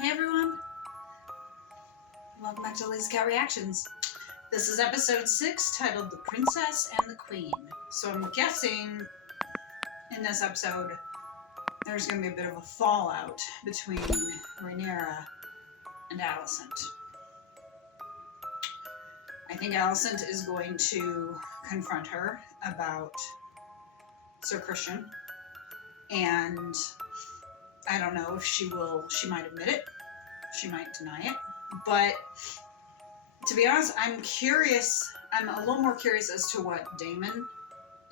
Hey everyone, welcome back to Lazy Cat Reactions. This is episode 6 titled The Princess and the Queen. So I'm guessing in this episode there's going to be a bit of a fallout between Rhaenyra and Alicent. I think Alicent is going to confront her about Sir Christian, and I don't know if she might admit it, she might deny it, but to be honest, I'm a little more curious as to what Daemon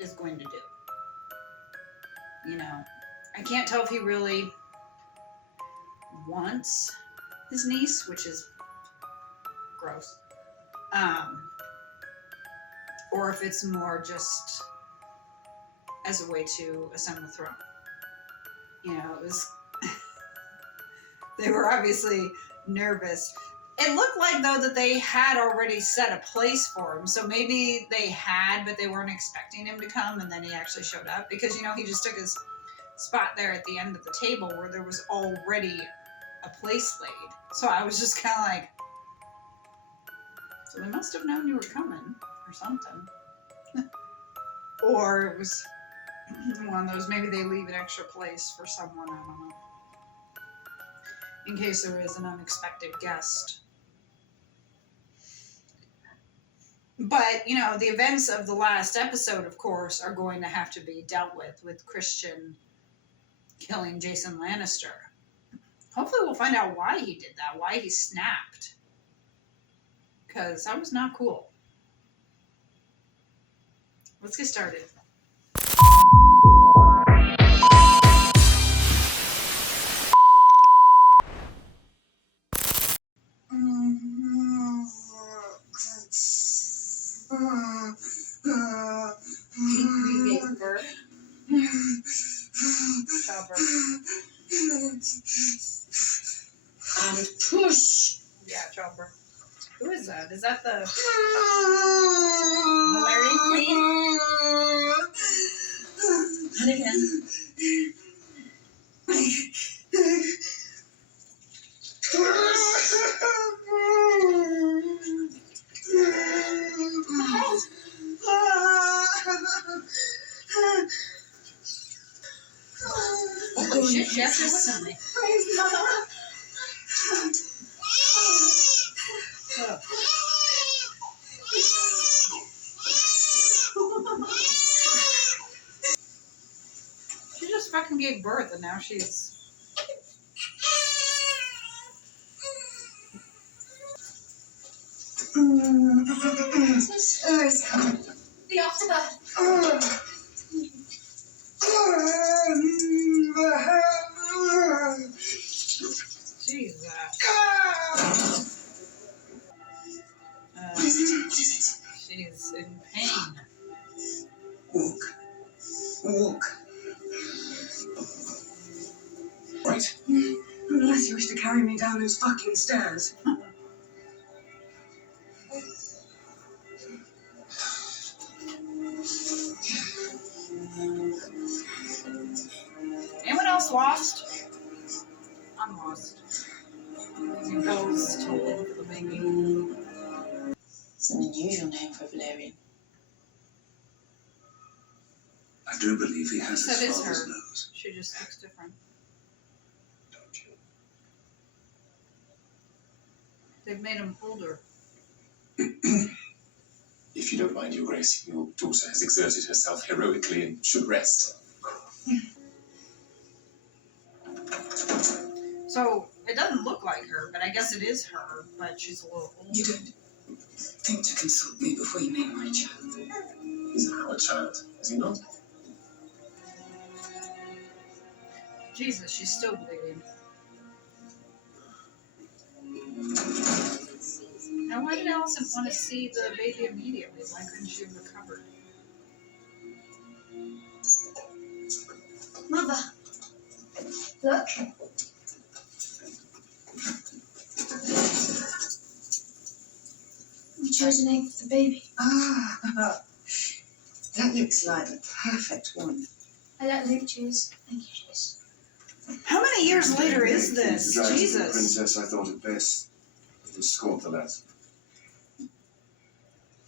is going to do. You know, I can't tell if he really wants his niece, which is gross, or if it's more just as a way to ascend the throne. You know, it was they were obviously nervous. It looked like, though, that they had already set a place for him. So maybe they had, but they weren't expecting him to come, and then he actually showed up. Because, you know, he just took his spot there at the end of the table where there was already a place laid. So I was just kind of like, so they must have known you were coming, or something. Or it was one of those, maybe they leave an extra place for someone, I don't know. In case there is an unexpected guest. But, you know, the events of the last episode, of course, are going to have to be dealt with Christian killing Jason Lannister. Hopefully we'll find out why he did that, why he snapped. Because that was not cool. Let's get started. We gave birth. Childbirth. And push. Yeah, childbirth. Who is that? Is that the Valerian Queen? And again. Holy shit, she actually listened to me. Oh. She just fucking gave birth and now she's... The afterbirth. Jesus. She's in pain. Walk. Right. Unless you wish to carry me down those fucking stairs. Anyone else lost? I'm lost. He goes to look for the baby. It's an unusual name for a Valerian. I do believe he has That his is father's her. nose. She just looks different. Don't They've made him older. you? If you don't mind, Your Grace, your daughter has exerted herself heroically and should rest. So, it doesn't look like her, but I guess it is her, but she's a little older. You don't think to consult me before you make my child. He's our child, is he not? Jesus, she's still bleeding. Now, why did Alicent want to see the baby immediately? Why couldn't she have recovered? Mother, look. We chose a name for the baby. Ah, that looks like the perfect one. I let Luke choose. Thank you, Jace. How many years later is this? The dragon Jesus. princess, I thought it best to escort the lads.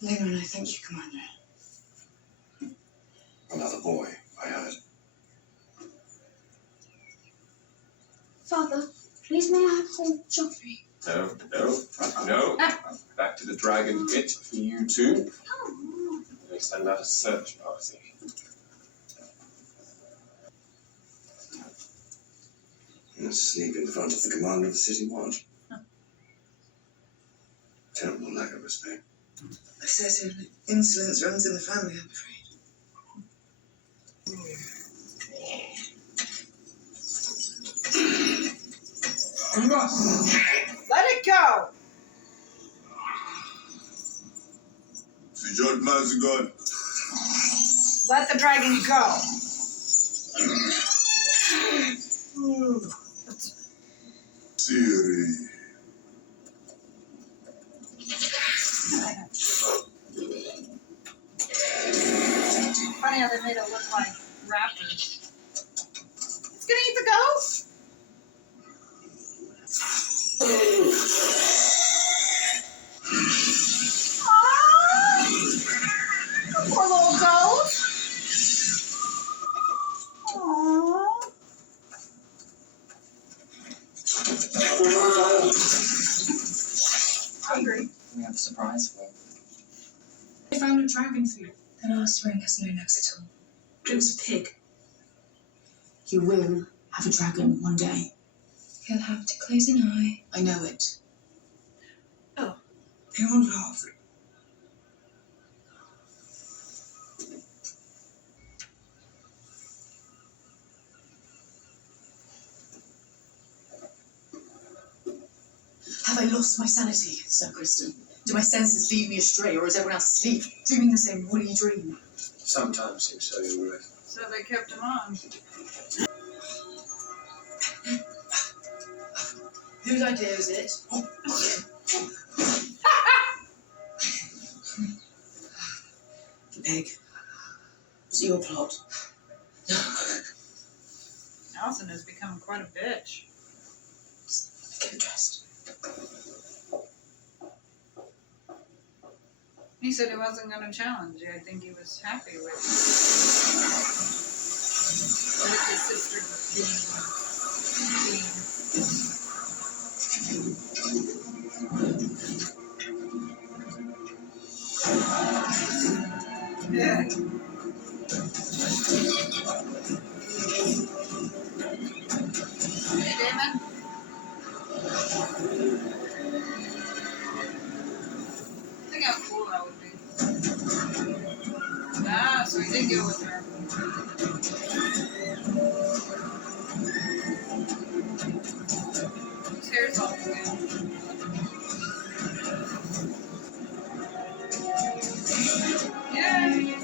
Later, and I thank you, Commander. Another boy, I heard. Father, please may I have whole Joffrey? No. Back to the dragon pit for you two. They send out a search party. And sleep in front of the commander of the city watch. Terrible lack of respect. A certain insolence runs in the family, I'm afraid. Let it go. Sir God. Let the dragon go. Siri. Funny how they made it look like raptors. It's gonna eat the goat? Aww, poor little goat. Aww. Hungry. We have a surprise for you. I found a dragon food. And our spring has no legs at all. It was a pig. You will have a dragon one day. He'll have to close an eye. I know it. They all laugh. Have I lost my sanity, Sir Kristen? Do my senses lead me astray, or is everyone else asleep, dreaming the same woolly dream? Sometimes seems so, you're right. So they kept him on. Whose idea is it? The pig. Was it your plot? Allison has become quite a bitch. Get dressed. He said he wasn't going to challenge you. I think he was happy with his sister being yeah. Hey, Damon. Think how cool that would be. Ah, so he did get with her. His hair's all again. Yay!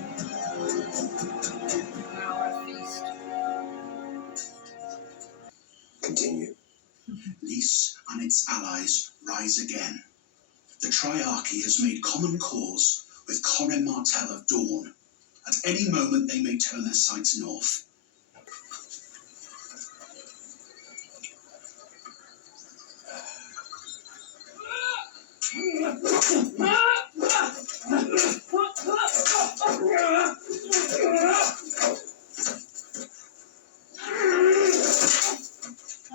Wow, a feast. Continue. Lys and its allies rise again. The Triarchy has made common cause with Corin Martell of Dawn. At any moment they may turn their sights north.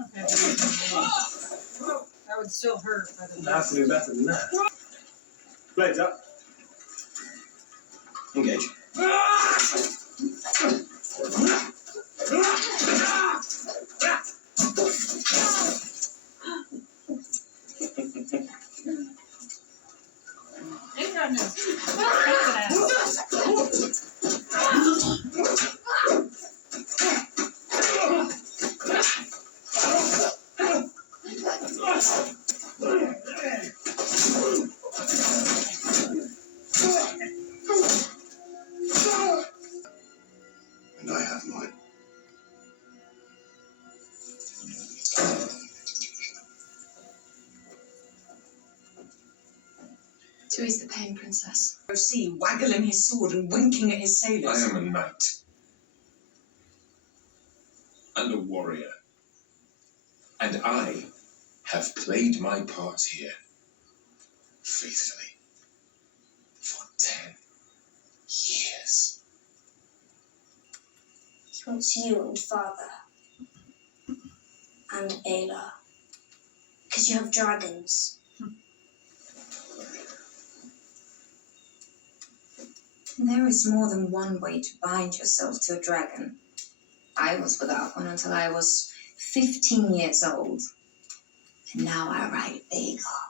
Okay. That would still hurt, but it Have to do better than that. Blades up. Engage. Ain't got no confidence. And I have mine. To ease the pain, Princess. See, waggling his sword and winking at his I sailors. am a knight. And a warrior. And I have played my part here faithfully for 10 years. He wants you and Father. And Ayla. Because you have dragons. There is more than one way to bind yourself to a dragon. I was without one until I was 15 years old. And now I ride Vhagar,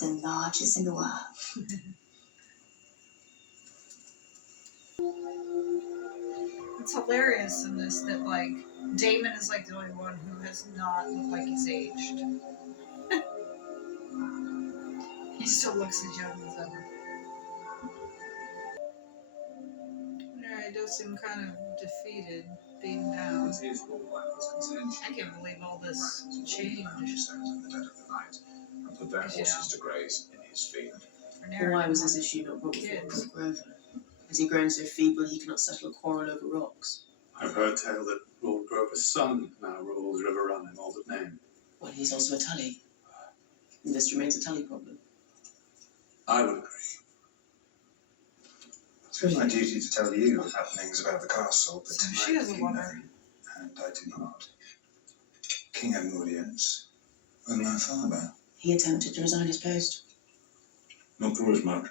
the largest in the world. It's hilarious in this that like Damon is like the only one who has not looked like he's aged. He still looks as young as ever. Yeah, he does seem kind of defeated, beaten down. It is all I was concerned. I can't believe all this change. In the dead of the night, and put their horses to graze in his field. For Why was this issue not brought before Kids. Lord Grover? Has he grown so feeble he cannot settle a quarrel over rocks? I've heard tell that Lord Grover's son now rules River Run in all but name. Well, he's also a Tully. And this remains a Tully problem. I would agree. It's been my duty to tell you happenings about the castle, but So tonight she has a you lover. know, and I do not. King Amurians, and my father. He attempted to resign his post. Not for as much.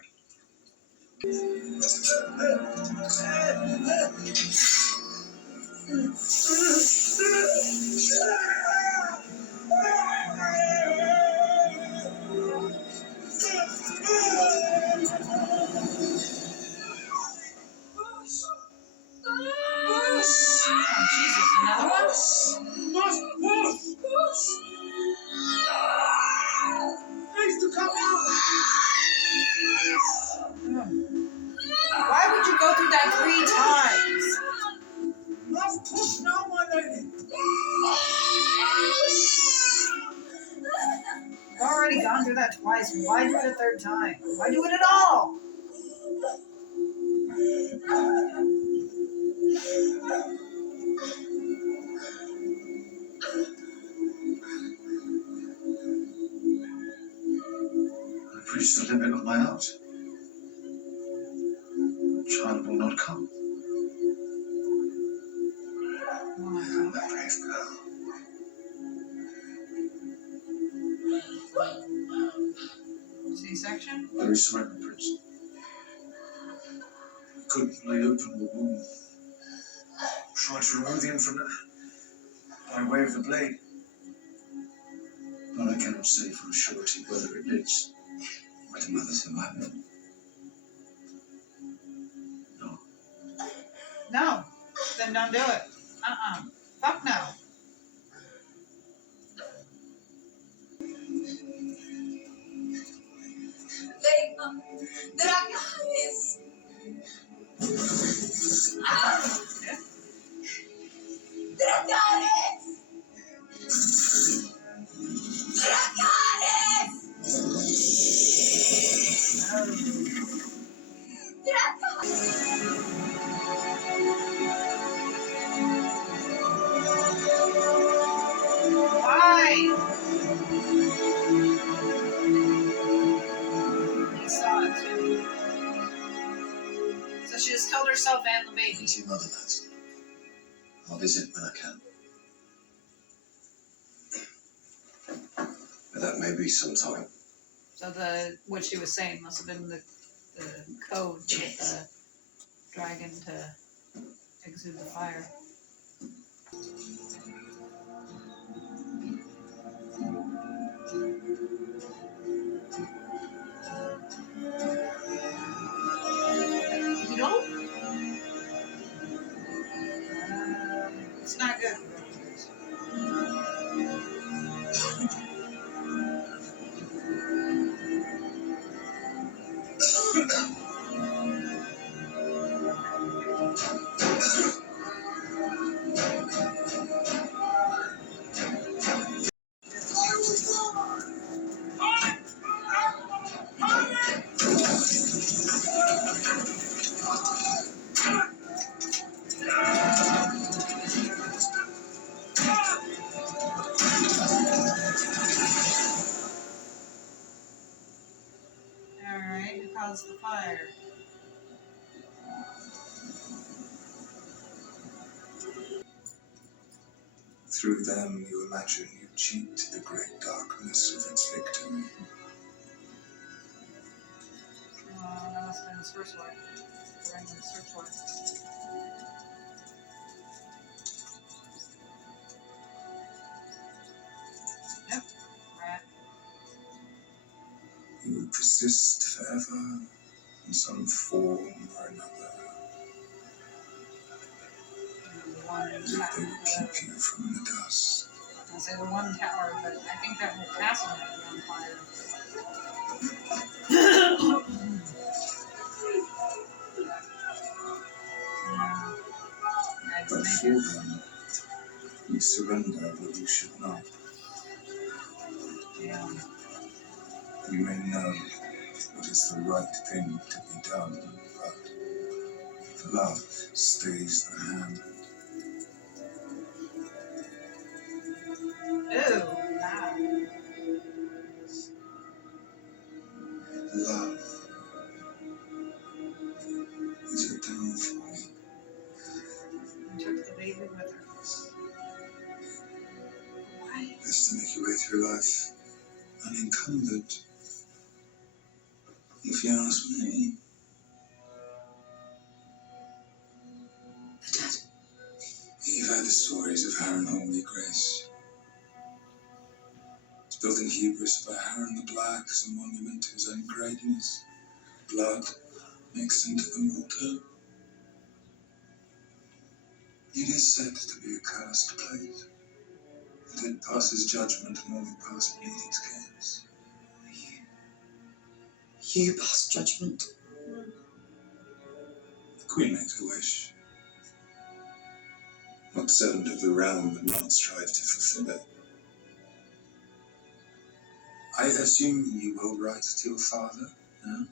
Oh, Jesus, another one? Why would you go through that 3 times? You've already gone through that twice. Why do it a 3rd time? Why do it at all? I've reached the limit of my art. Child will not come. Oh my God. That brave girl. C-section? Very slightly, Prince. Couldn't lay open the wound. Tried to remove the infant by way of the blade. But I cannot say for a surety whether it lives. Might a mother survive it? No. No. Then don't do it. Fuck no. Vhagar, Dracarys! Dracarys! Dracarys! Why? He saw it too. So she just killed herself and the baby. See mother, lads. I'll visit when I can. But that may be some time. So what she was saying must have been the code to get the dragon to exude the fire. You don't? It's not good. Silence the fire. Through them, you imagine you cheat the great darkness of its victim. That must have been his first wife. Brandon's first wife. Yep. Rat. You would persist forever in some form or another, One as if tower. they would keep you from the dust. I'll say the one tower, but I think that whole castle might be on fire. I But did for make it. them, you surrender what you should not. Yeah. You may know what is the right thing to be done, but love stays the hand. Ooh, wow. Love is a downfall. And took the baby with her. Why? Best to make your way through life unencumbered. If you ask me. Dad. You've heard the stories of Harrenhal the Grace. It's built in hubris by Harren the Black as a monument to his own greatness. Blood mixed into the mortar. It is said to be a cursed place, that it passes judgment on all who pass beneath its gates. You pass judgment. The Queen makes a wish. What servant of the realm would not strive to fulfill it? I assume you will write to your father, no?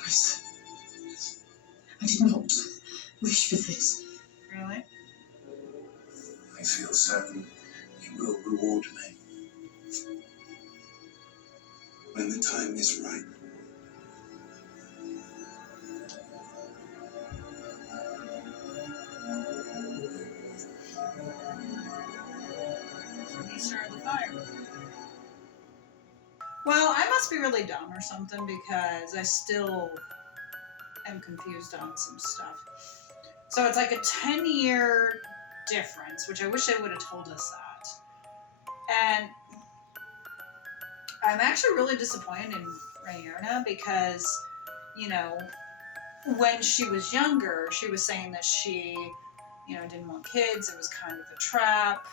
Iris. I did not wish for this. Really? I feel certain you will reward me. When the time is right. So he started the fire. Well, I must be really dumb or something because I still am confused on some stuff. So it's like a 10-year difference, which I wish they would have told us that. And I'm actually really disappointed in Rhaenyra because, you know, when she was younger, she was saying that she, you know, didn't want kids. It was kind of a trap.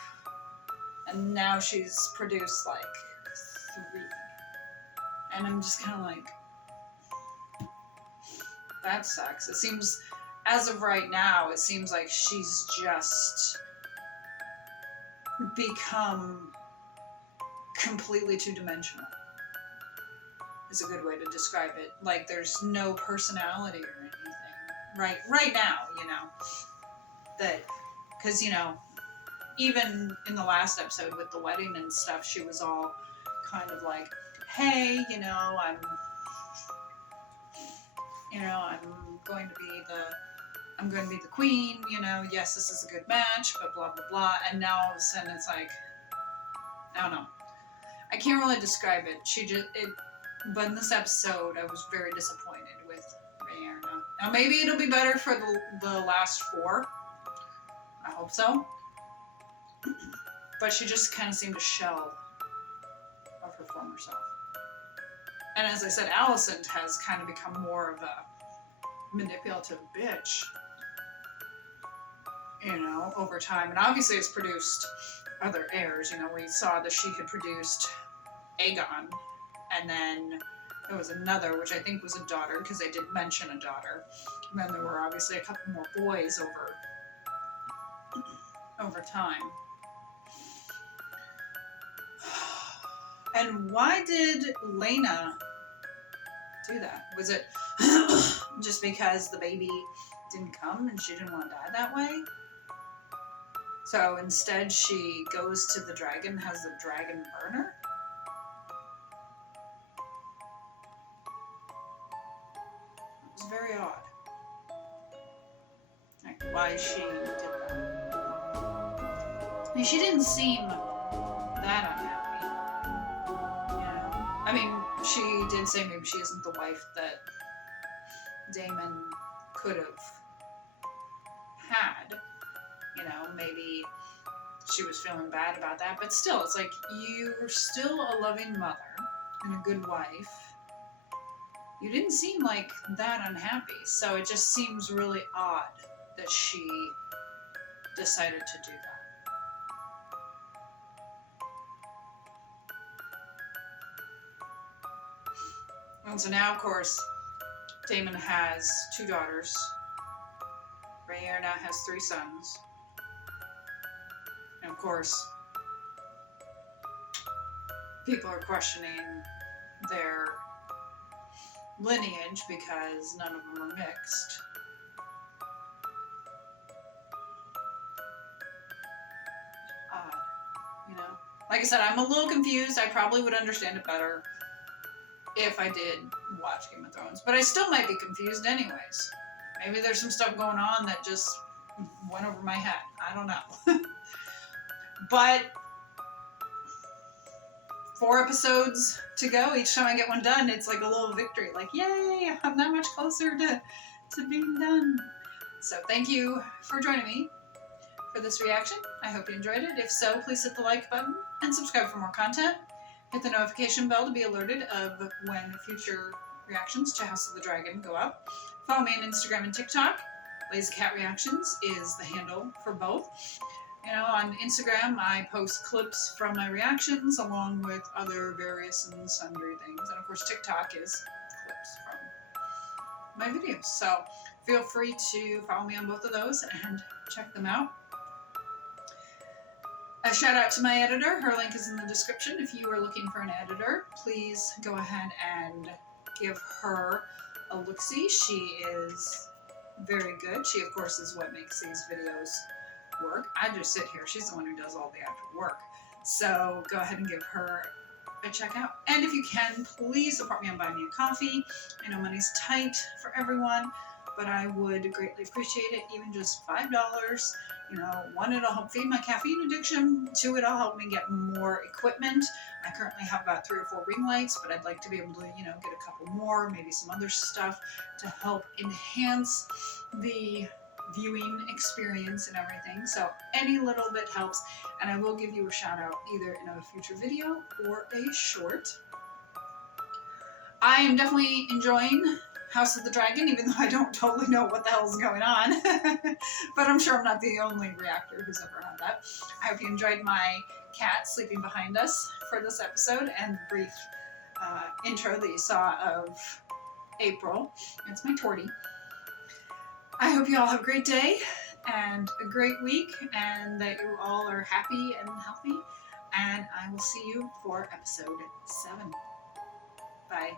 And now she's produced like 3. And I'm just kind of like, that sucks. It seems, as of right now, it seems like she's just become completely two-dimensional. Is a good way to describe it. Like there's no personality or anything. Right now, you know. That, because, you know, even in the last episode with the wedding and stuff, she was all kind of like, hey, you know, I'm going to be the queen, you know, yes, this is a good match, but blah, blah, blah. And now all of a sudden it's like, I don't know. I can't really describe it. But in this episode, I was very disappointed with Rhaenyra. Now maybe it'll be better for the last 4. I hope so. But she just kind of seemed a shell of her former self. And as I said, Alicent has kind of become more of a manipulative bitch, you know, over time. And obviously it's produced other heirs. You know, we saw that she had produced Aegon, and then there was another, which I think was a daughter, because they did mention a daughter. And then there were obviously a couple more boys over time. And why did Laena do that? Was it just because the baby didn't come and she didn't want to die that way? So instead she goes to the dragon, has the dragon burn her? why she did that. I mean, she didn't seem that unhappy. You know? I mean, she did say maybe she isn't the wife that Damon could have had. You know, maybe she was feeling bad about that, but still, it's like, you're still a loving mother and a good wife. You didn't seem like that unhappy, so it just seems really odd that she decided to do that. And so now, of course, Damon has 2 daughters. Rhaenyra has 3 sons. And of course, people are questioning their lineage because none of them are mixed. Odd, you know? Like I said, I'm a little confused. I probably would understand it better if I did watch Game of Thrones. But I still might be confused anyways. Maybe there's some stuff going on that just went over my head. I don't know. But 4 episodes to go. Each time I get one done, it's like a little victory. Like, yay, I'm that much closer to being done. So thank you for joining me for this reaction. I hope you enjoyed it. If so, please hit the like button and subscribe for more content. Hit the notification bell to be alerted of when future reactions to House of the Dragon go up. Follow me on Instagram and TikTok. LazyCat Reactions is the handle for both. You know, on Instagram, I post clips from my reactions along with other various and sundry things. And of course, TikTok is clips from my videos. So feel free to follow me on both of those and check them out. A shout out to my editor. Her link is in the description. If you are looking for an editor, please go ahead and give her a look-see. She is very good. She, of course, is what makes these videos work. I just sit here. She's the one who does all the actual work. So go ahead and give her a check out. And if you can, please support me on Buy Me a Coffee. I know money's tight for everyone, but I would greatly appreciate it. Even just $5. You know, 1, it'll help feed my caffeine addiction. 2, it'll help me get more equipment. I currently have about 3 or 4 ring lights, but I'd like to be able to, you know, get a couple more, maybe some other stuff to help enhance the viewing experience and everything. So any little bit helps, and I will give you a shout out either in a future video or a short. I am definitely enjoying House of the Dragon, even though I don't totally know what the hell is going on. But I'm sure I'm not the only reactor who's ever had that. I hope you enjoyed my cat sleeping behind us for this episode and the brief intro that you saw of April. It's my tortie. I hope you all have a great day and a great week, and that you all are happy and healthy. And I will see you for episode 7. Bye.